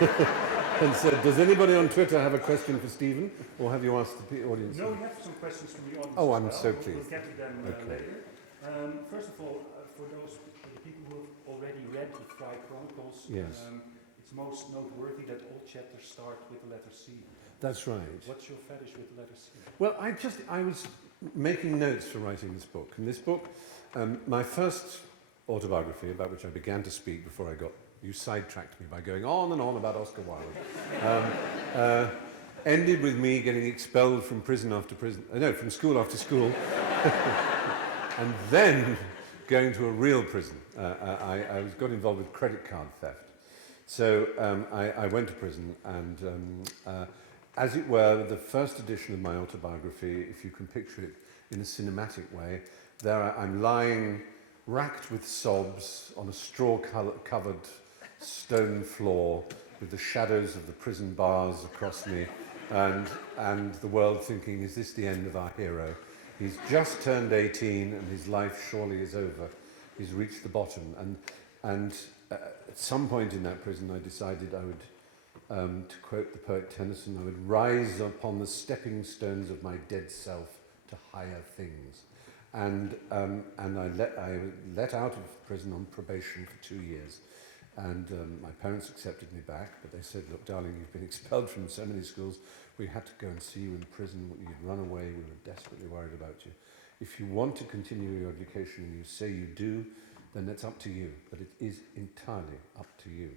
And said, does anybody on Twitter have a question for Stephen? Or have you asked the audience? No, we have some questions from the audience. Oh, as I'm well. so We'll pleased. get to them Okay. later. First of all, for the people who have already read the Fry Chronicles, Yes. it's most noteworthy that all chapters start with the letter C. That's right. What's your fetish with the letter C? Well, I was making notes for writing this book. And this book, my first autobiography, about which I began to speak before you sidetracked me by going on and on about Oscar Wilde, ended with me getting expelled from from school after school, and then going to a real prison. I got involved with credit card theft. So I went to prison, and as it were, the first edition of my autobiography, if you can picture it in a cinematic way, there I'm lying racked with sobs on a straw-covered stone floor with the shadows of the prison bars across me, and the world thinking, is this the end of our hero? He's just turned 18 and his life surely is over. He's reached the bottom. And at some point in that prison I decided I would, to quote the poet Tennyson, I would rise upon the stepping stones of my dead self to higher things. And I let out of prison on probation for 2 years. And my parents accepted me back, but they said, look, darling, you've been expelled from so many schools. We had to go and see you in prison. You'd run away. We were desperately worried about you. If you want to continue your education and you say you do, then that's up to you. But it is entirely up to you.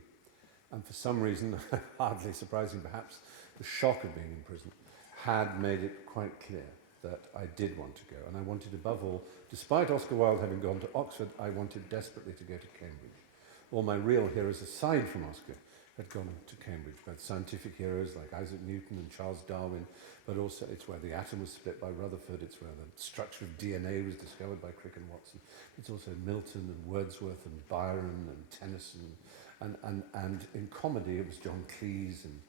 And for some reason, hardly surprising perhaps, the shock of being in prison had made it quite clear that I did want to go. And I wanted, above all, despite Oscar Wilde having gone to Oxford, I wanted desperately to go to Cambridge. All my real heroes, aside from Oscar, had gone to Cambridge, both scientific heroes like Isaac Newton and Charles Darwin, but also it's where the atom was split by Rutherford, it's where the structure of DNA was discovered by Crick and Watson. It's also Milton and Wordsworth and Byron and Tennyson, and in comedy it was John Cleese and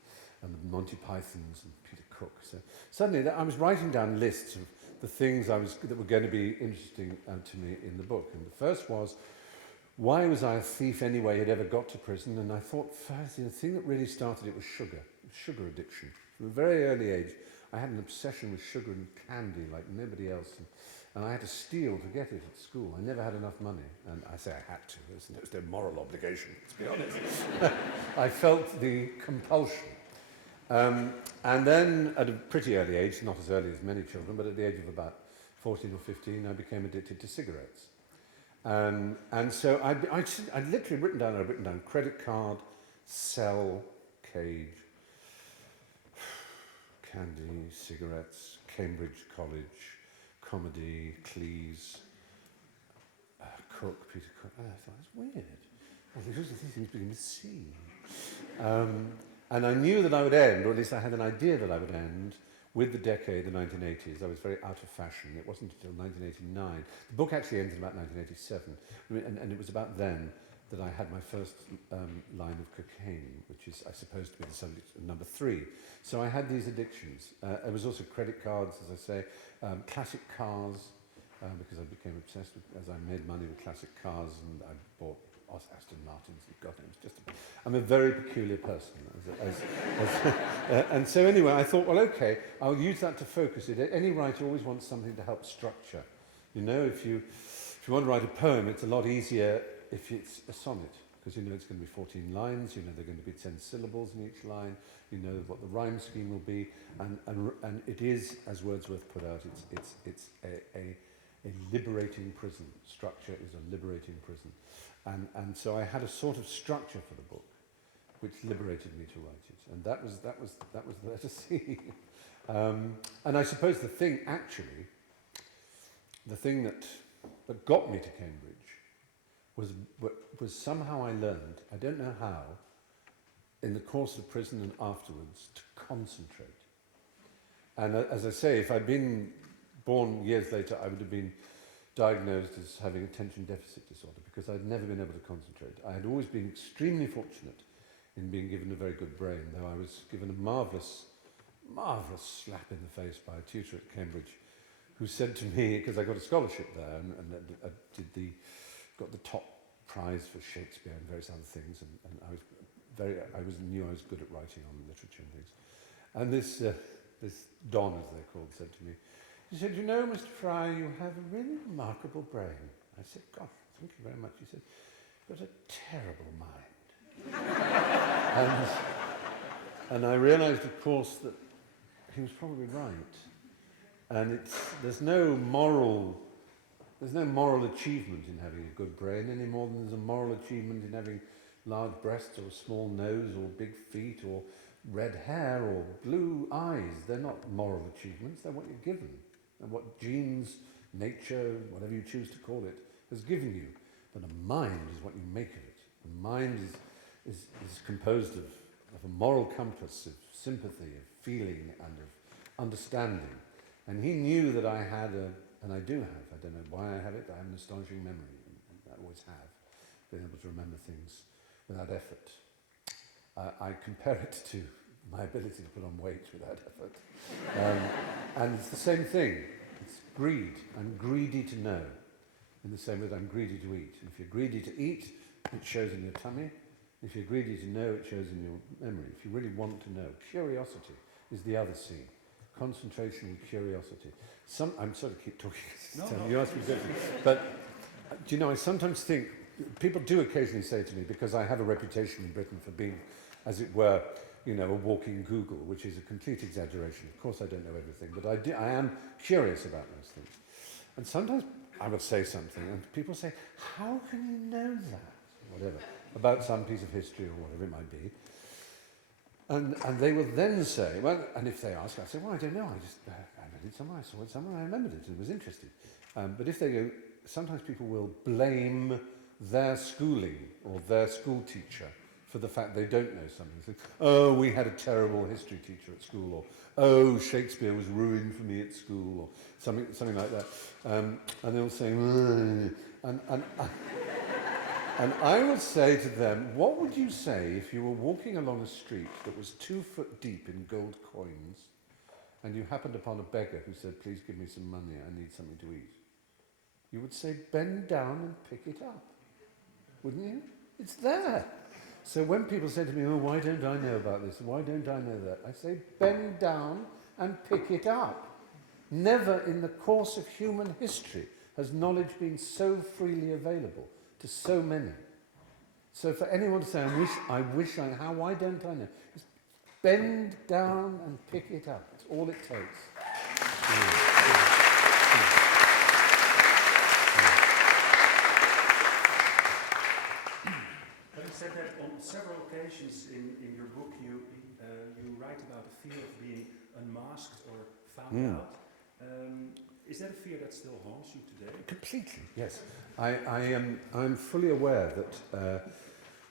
the Monty Pythons and Peter Cook. So suddenly I was writing down lists of the things that were going to be interesting to me in the book. And the first was, why was I a thief anyway had ever got to prison? And I thought, first, the thing that really started it was sugar addiction. From a very early age, I had an obsession with sugar and candy like nobody else. And I had to steal to get it at school. I never had enough money. And I say I had to. There was no moral obligation, to be honest. I felt the compulsion. And then at a pretty early age, not as early as many children, but at the age of about 14 or 15, I became addicted to cigarettes. And so I'd literally written down credit card, cell, cage, candy, cigarettes, Cambridge College, comedy, Cleese, Cook, Peter Cook. And I thought, that's weird. These things begin with C. And I knew that I would end, or at least I had an idea that I would end, with the decade, the 1980s. I was very out of fashion. It wasn't until 1989. The book actually ends in about 1987. And it was about then that I had my first line of cocaine, which is, I suppose, to be the subject of number 3. So I had these addictions. It was also credit cards, as I say, classic cars, because I became obsessed with, as I made money with classic cars, and I bought Aston Martins, and God, it was just I'm a very peculiar person. And so anyway, I thought, well, okay, I'll use that to focus it. Any writer always wants something to help structure. You know, if you want to write a poem, it's a lot easier if it's a sonnet, because you know it's going to be 14 lines, you know there are going to be 10 syllables in each line, you know what the rhyme scheme will be, and it is, as Wordsworth put out, it's a liberating prison. Structure is a liberating prison. And so I had a sort of structure for the book, which liberated me to write it. And that was the letter C. And I suppose the thing that got me to Cambridge was somehow I learned, I don't know how, in the course of prison and afterwards, to concentrate. And as I say, if I'd been born years later, I would have been diagnosed as having attention deficit disorder because I'd never been able to concentrate. I had always been extremely fortunate in being given a very good brain, though I was given a marvellous slap in the face by a tutor at Cambridge who said to me, because I got a scholarship there and got the top prize for Shakespeare and various other things, and I was knew I was good at writing on literature and things. And this Don, as they're called, said to me, he said, "You know, Mr. Fry, you have a really remarkable brain." I said, "God, thank you very much." He said, "But a terrible mind." and I realised, of course, that he was probably right. And there's no moral achievement in having a good brain any more than there's a moral achievement in having large breasts or a small nose or big feet or red hair or blue eyes. They're not moral achievements, they're what you're given. And what genes, nature, whatever you choose to call it, has given you. But a mind is what you make of it. A mind is composed of a moral compass, of sympathy, of feeling, and of understanding. And he knew that I had and I do have, I don't know why I have it, I have an astonishing memory, and I always have, been able to remember things without effort. I compare it to my ability to put on weight without effort. And it's the same thing. It's greed. I'm greedy to know, in the same way that I'm greedy to eat. And if you're greedy to eat, it shows in your tummy. If you're greedy to know, it shows in your memory. If you really want to know, curiosity is the other C. Concentration and curiosity. I'm sort of keep talking. No. You asked me questions. But do you know, I sometimes think, people do occasionally say to me, because I have a reputation in Britain for being, as it were, you know, a walking Google, which is a complete exaggeration. Of course I don't know everything, but I am curious about those things. And sometimes I will say something and people say, "How can you know that?" Whatever, about some piece of history or whatever it might be. And they will then say, well, and if they ask, I say, "Well, I don't know, I read it somewhere, I saw it somewhere, I remembered it, and it was interesting." But if they go, sometimes people will blame their schooling or their school teacher for the fact they don't know something. So, "Oh, we had a terrible history teacher at school," or "Oh, Shakespeare was ruined for me at school," or something like that. And they'll say, and I would say to them, what would you say if you were walking along a street that was 2 foot deep in gold coins and you happened upon a beggar who said, "Please give me some money, I need something to eat"? You would say, "Bend down and pick it up." Wouldn't you? It's there. So when people say to me, "Oh, why don't I know about this? Why don't I know that?" I say, bend down and pick it up. Never in the course of human history has knowledge been so freely available to so many. So for anyone to say, why don't I know? Just bend down and pick it up. That's all it takes. Having said that, on several occasions in your book, you write about the fear of being unmasked or found out. Is that a fear that still haunts you today? Completely, yes. I'm fully aware that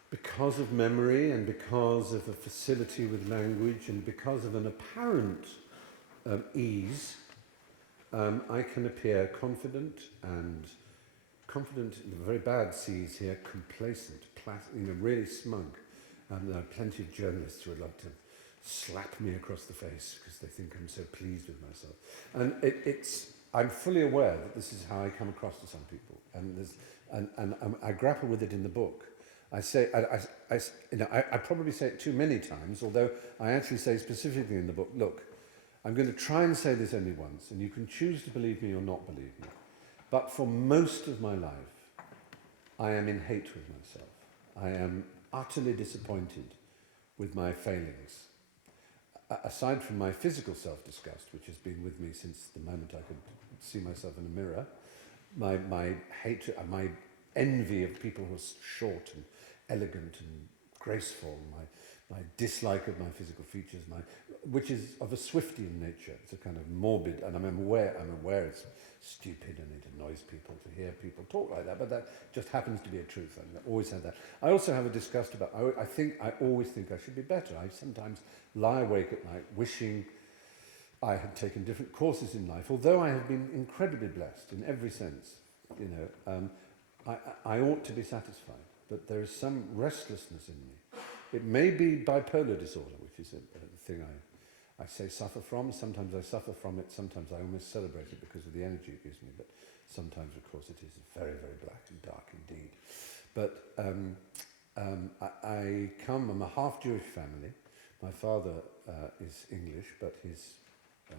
because of memory and because of a facility with language and because of an apparent ease, I can appear confident in the very bad C's here, complacent, really smug. There are plenty of journalists who would love to slap me across the face because they think I'm so pleased with myself. And I'm fully aware that this is how I come across to some people, and I grapple with it in the book. I say, I probably say it too many times, although I actually say specifically in the book, look, I'm going to try and say this only once, and you can choose to believe me or not believe me. But for most of my life, I am in hate with myself. I am utterly disappointed with my failings. Aside from my physical self-disgust, which has been with me since the moment I could see myself in a mirror, my hatred, my envy of people who are short and elegant and graceful, my dislike of my physical features, which is of a Swiftian nature. It's a kind of morbid, and I'm aware it's stupid and it annoys people to hear people talk like that, but that just happens to be a truth. I've always had that. I also have a disgust about, I always think I should be better. I sometimes lie awake at night wishing I had taken different courses in life, although I have been incredibly blessed in every sense. You know, I ought to be satisfied, but there is some restlessness in me. It may be bipolar disorder, which is a thing I say suffer from. Sometimes I suffer from it, sometimes I almost celebrate it because of the energy it gives me, but sometimes, of course, it is very, very black and dark indeed. But I'm a half Jewish family. My father is English, but his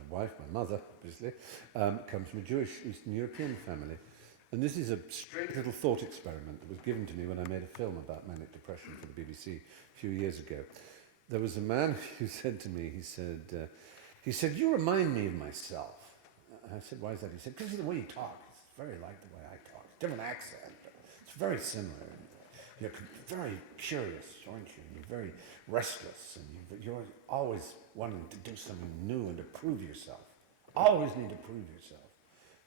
wife, my mother, obviously, comes from a Jewish Eastern European family. And this is a strange little thought experiment that was given to me when I made a film about manic depression for the BBC a few years ago. There was a man who said to me, he said, you remind me of myself. I said, why is that? He said, because of the way you talk. It's very like the way I talk. Different accent, but it's very similar. You're very curious, aren't you? You're very restless, and you're always wanting to do something new and to prove yourself. Always need to prove yourself.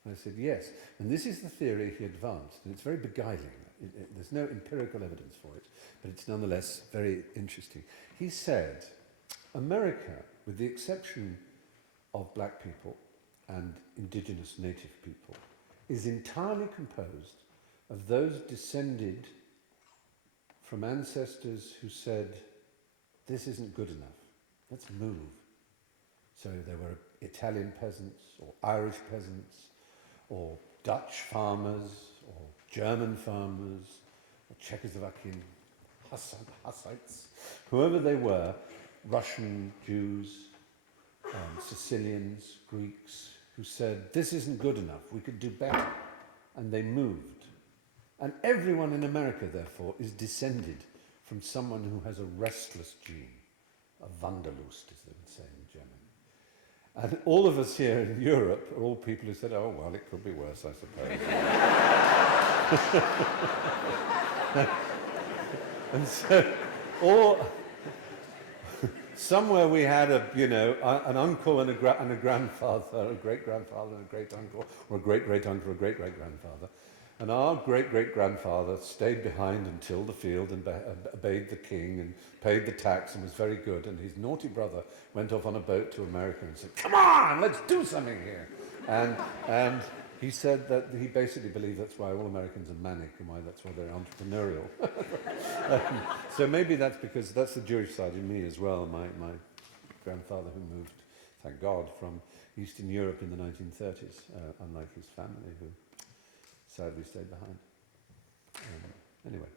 And I said, yes. And this is the theory he advanced, and it's very beguiling. There's no empirical evidence for it, but it's nonetheless very interesting. He said, America, with the exception of black people and indigenous native people, is entirely composed of those descended from ancestors who said, this isn't good enough, let's move. So there were Italian peasants, or Irish peasants, or Dutch farmers, or German farmers, or Czechoslovakian Hussites, whoever they were, Russian Jews, Sicilians, Greeks, who said, this isn't good enough, we could do better. And they moved. And everyone in America, therefore, is descended from someone who has a restless gene, a Wanderlust, as they would say in German. And all of us here in Europe are all people who said, oh, well, it could be worse, I suppose. And so, somewhere we had an uncle and a grandfather, a great-grandfather and a great-uncle, or a great-great-uncle or a great-great-grandfather. And our great-great-grandfather stayed behind and tilled the field and obeyed the king and paid the tax and was very good. And his naughty brother went off on a boat to America and said, come on, let's do something here. And he said that he basically believed that's why all Americans are manic and why that's why they're entrepreneurial. So maybe that's because that's the Jewish side in me as well. My grandfather who moved, thank God, from Eastern Europe in the 1930s, unlike his family who sadly stayed behind. Anyway.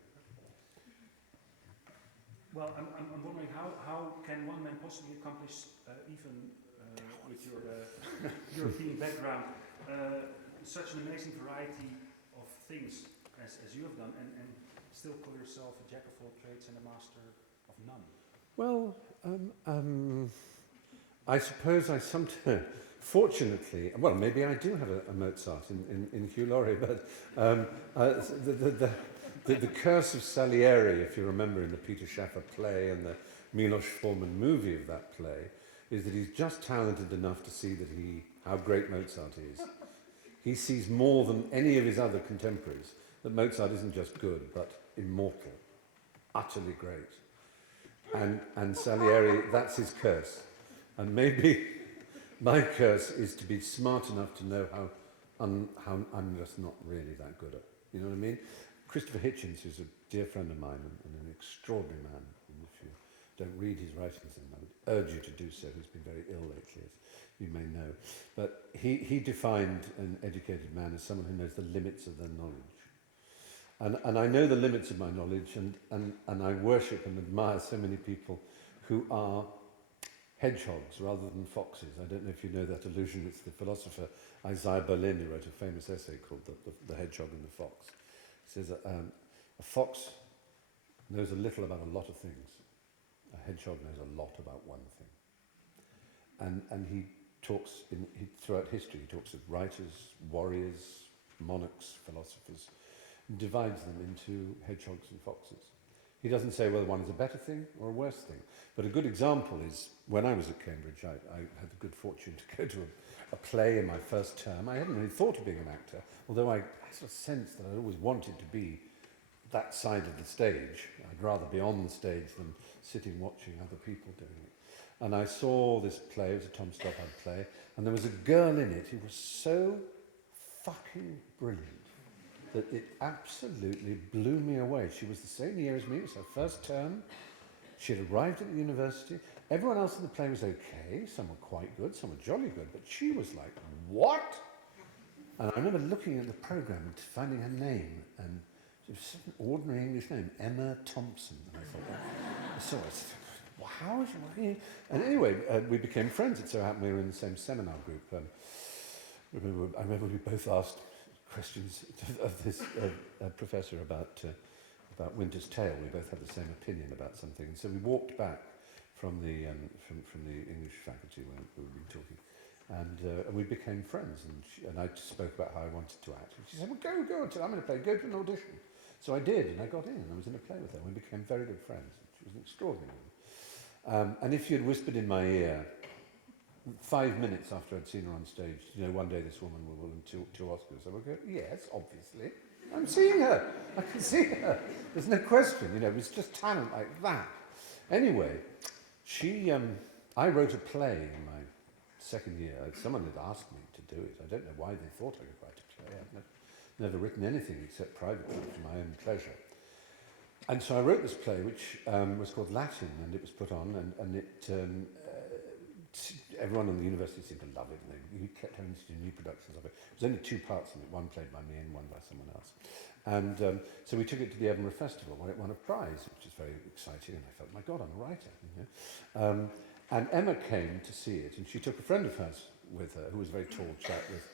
Well, I'm wondering how can one man possibly accomplish, even with your European background, such an amazing variety of things as you have done, and still call yourself a jack of all trades and a master of none? Well, I suppose I sometimes, fortunately, well, maybe I do have a Mozart in Hugh Laurie, but the curse of Salieri, if you remember in the Peter Schaffer play and the Milos Forman movie of that play, is that he's just talented enough to see that how great Mozart is. He sees more than any of his other contemporaries that Mozart isn't just good, but immortal, utterly great. And Salieri, that's his curse. And maybe my curse is to be smart enough to know how I'm just not really that good at. You know what I mean? Christopher Hitchens, who's a dear friend of mine and an extraordinary man, and if you don't read his writings, then I would urge you to do so. He's been very ill lately, as you may know. But he defined an educated man as someone who knows the limits of their knowledge. And I know the limits of my knowledge, and I worship and admire so many people who are hedgehogs rather than foxes. I don't know if you know that allusion. It's the philosopher Isaiah Berlin who wrote a famous essay called The Hedgehog and the Fox. He says a fox knows a little about a lot of things. A hedgehog knows a lot about one thing. And he talks, throughout history, he talks of writers, warriors, monarchs, philosophers, and divides them into hedgehogs and foxes. He doesn't say whether one is a better thing or a worse thing. But a good example is, when I was at Cambridge, I had the good fortune to go to a play in my first term. I hadn't really thought of being an actor, although I sort of sensed that I'd always wanted to be that side of the stage. I'd rather be on the stage than sitting watching other people doing it. And I saw this play, it was a Tom Stoppard play, and there was a girl in it who was so fucking brilliant that it absolutely blew me away. She was the same year as me, it was her first term. She had arrived at the university. Everyone else in the play was okay, some were quite good, some were jolly good, but she was like, what? And I remember looking at the programme and finding her name, and It was an ordinary English name, Emma Thompson. And I thought, so well, how is she? And anyway, we became friends. It so happened we were in the same seminar group. I remember we both asked questions of this professor about Winter's Tale. We both had the same opinion about something. And so we walked back from the English faculty where we'd been talking. And we became friends, and I spoke about how I wanted to act. And she said, well, go, I'm going to play, go to an audition. So I did, and I got in, and I was in a play with her. We became very good friends. She was an extraordinary woman. And if you'd whispered in my ear, 5 minutes after I'd seen her on stage, you know, one day this woman will win two Oscars, I would go, yes, obviously. I'm seeing her. I can see her. There's no question, you know, it was just talent like that. Anyway, I wrote a play in my second year. Someone had asked me to do it. I don't know why they thought I could write a play. I've never written anything except privately for my own pleasure. And so I wrote this play, which was called Latin, and it was put on, and everyone in the university seemed to love it, and we kept having to do new productions of it. There was only 2 parts in it, one played by me and one by someone else. And so we took it to the Edinburgh Festival, where it won a prize, which is very exciting, and I felt, my God, I'm a writer. You know? And Emma came to see it, and she took a friend of hers with her, who was a very tall chap with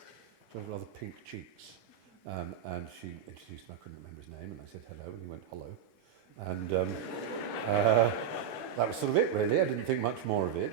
sort of rather pink cheeks. And she introduced him, I couldn't remember his name, and I said hello, and he went, hello. And that was sort of it, really. I didn't think much more of it.